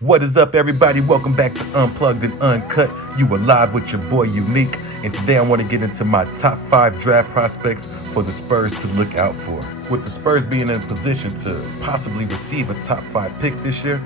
What is up, everybody? Welcome back to Unplugged and Uncut. You are live with your boy Unique, and today I want to get into my top 5 draft prospects for the Spurs to look out for. With the Spurs being in position to possibly receive a top 5 pick this year,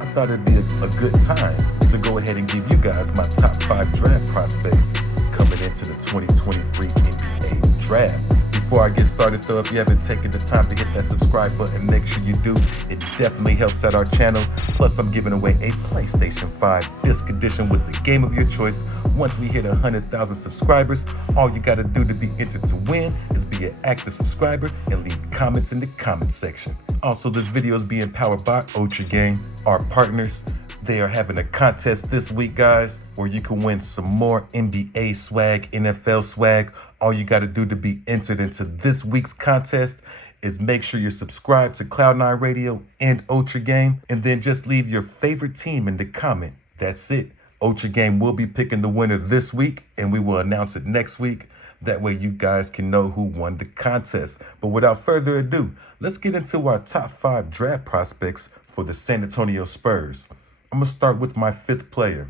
I thought it'd be a good time to go ahead and give you guys my top 5 draft prospects coming into the 2023 NBA draft. Before I get started though, if you haven't taken the time to hit that subscribe button, make sure you do. It definitely helps out our channel. Plus, I'm giving away a PlayStation 5 disc edition with the game of your choice. Once we hit 100,000 subscribers, all you gotta do to be entered to win is be an active subscriber and leave comments in the comment section. Also, this video is being powered by Ultra Game, our partners. They are having a contest this week, guys, where you can win some more NBA swag, NFL swag. All you got to do to be entered into this week's contest is make sure you're subscribed to Cloud9 Radio and Ultra Game, and then just leave your favorite team in the comment. That's it. Ultra Game will be picking the winner this week, and we will announce it next week. That way you guys can know who won the contest. But without further ado, let's get into our top 5 draft prospects for the San Antonio Spurs. I'm going to start with my 5th player,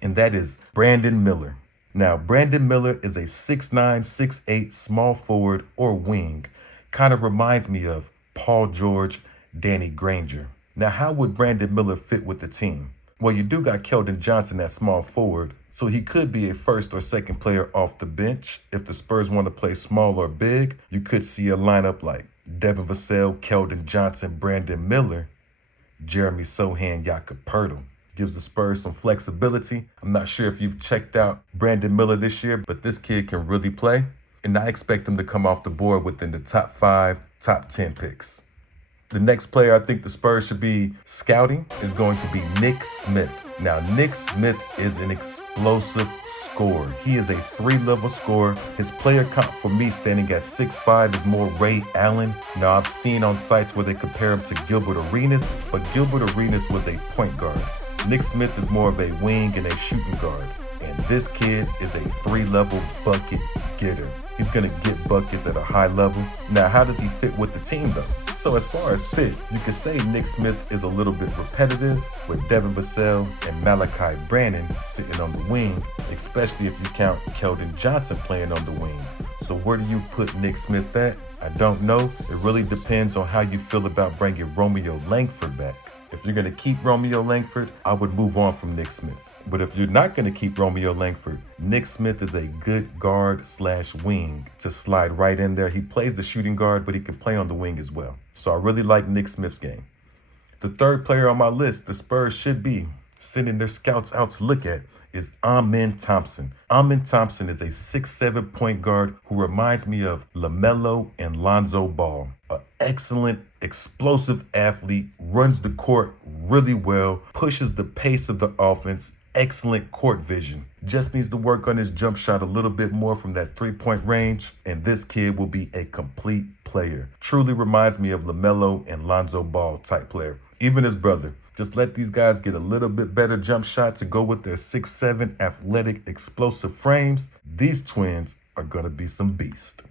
and that is Brandon Miller. Now, Brandon Miller is a 6'9", 6'8", small forward or wing. Kind of reminds me of Paul George, Danny Granger. Now, how would Brandon Miller fit with the team? Well, you do got Keldon Johnson at small forward, so he could be a first or second player off the bench. If the Spurs want to play small or big, you could see a lineup like Devin Vassell, Keldon Johnson, Brandon Miller, Jeremy Sohan, Jakob Poeltl. Gives the Spurs some flexibility. I'm not sure if you've checked out Brandon Miller this year, but this kid can really play. And I expect him to come off the board within the top 5, top 10 picks. The next player I think the Spurs should be scouting is going to be Nick Smith. Now, Nick Smith is an explosive scorer. He is a 3-level scorer. His player comp for me standing at 6'5" is more Ray Allen. Now, I've seen on sites where they compare him to Gilbert Arenas, but Gilbert Arenas was a point guard. Nick Smith is more of a wing and a shooting guard. And this kid is a 3-level bucket getter. He's going to get buckets at a high level. Now, how does he fit with the team, though? So as far as fit, you could say Nick Smith is a little bit repetitive with Devin Vassell and Malachi Brannon sitting on the wing, especially if you count Keldon Johnson playing on the wing. So where do you put Nick Smith at? I don't know. It really depends on how you feel about bringing Romeo Langford back. If you're going to keep Romeo Langford, I would move on from Nick Smith. But if you're not going to keep Romeo Langford, Nick Smith is a good guard/wing to slide right in there. He plays the shooting guard, but he can play on the wing as well. So I really like Nick Smith's game. The third player on my list the Spurs should be sending their scouts out to look at is Amen Thompson. Amen Thompson is a 6'7" point guard who reminds me of LaMelo and Lonzo Ball. An excellent, explosive athlete, runs the court really well, pushes the pace of the offense, excellent court vision. Just needs to work on his jump shot a little bit more from that 3-point range, and this kid will be a complete player. Truly reminds me of LaMelo and Lonzo Ball type player. Even his brother. Just let these guys get a little bit better jump shot to go with their 6'7" athletic, explosive frames. These twins are going to be some beasts.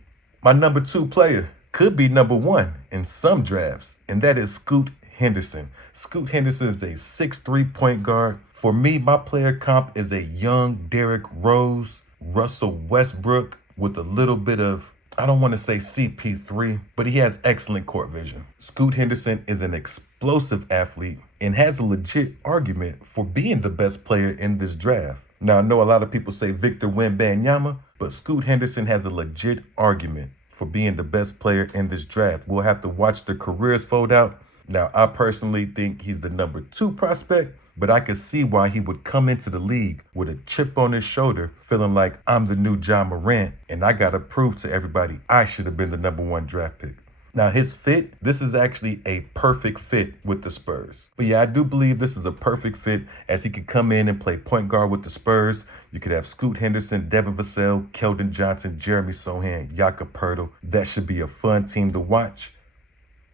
My number 2 player could be number 1 in some drafts, and that is Scoot Henderson. Scoot Henderson is a 6'3" point guard. For me, my player comp is a young Derrick Rose, Russell Westbrook with a little bit of, I don't want to say CP3, but he has excellent court vision. Scoot Henderson is an explosive athlete and has a legit argument for being the best player in this draft. Now, I know a lot of people say Victor Wembanyama, but Scoot Henderson has a legit argument for being the best player in this draft. We'll have to watch their careers fold out. Now, I personally think he's the number 2 prospect, but I could see why he would come into the league with a chip on his shoulder, feeling like I'm the new John Morant, and I got to prove to everybody I should have been the number 1 draft pick. Now, his fit, this is actually a perfect fit with the Spurs. But yeah, I do believe this is a perfect fit as he could come in and play point guard with the Spurs. You could have Scoot Henderson, Devin Vassell, Keldon Johnson, Jeremy Sohan, Jakob Poeltl. That should be a fun team to watch.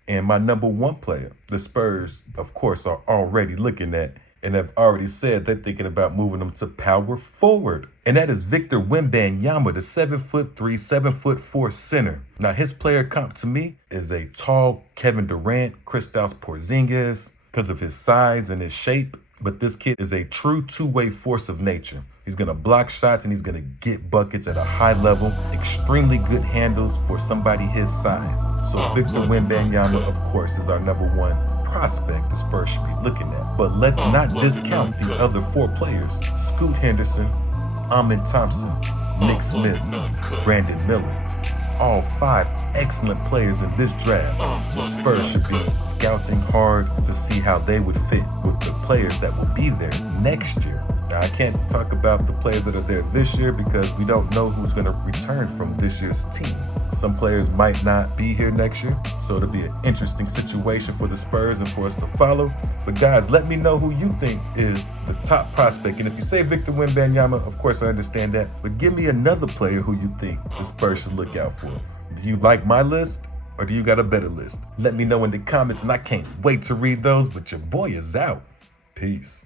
And my number 1 player, the Spurs, of course, are already looking at and have already said they're thinking about moving him to power forward. And that is Victor Wembanyama, the 7'3", 7'4" center. Now, his player comp to me is a tall Kevin Durant, Kristaps Porzingis. because of his size and his shape, but this kid is a true two-way force of nature. He's gonna block shots and he's gonna get buckets at a high level, extremely good handles for somebody his size. So Victor Wembanyama, of course, is our #1 prospect the Spurs should be looking at. But let's not discount the other 4 players: Scoot Henderson, Thompson, Nick Smith, Brandon Miller. All 5 excellent players in this draft. The Spurs should be scouting hard to see how they would fit with the players that will be there next year. Now, I can't talk about the players that are there this year because we don't know who's going to return from this year's team. Some players might not be here next year, so it'll be an interesting situation for the Spurs and for us to follow. But guys, let me know who you think is the top prospect. And if you say Victor Wembanyama, of course I understand that, but give me another player who you think the Spurs should look out for. Do you like my list, or do you got a better list? Let me know in the comments, and I can't wait to read those, but your boy is out. Peace.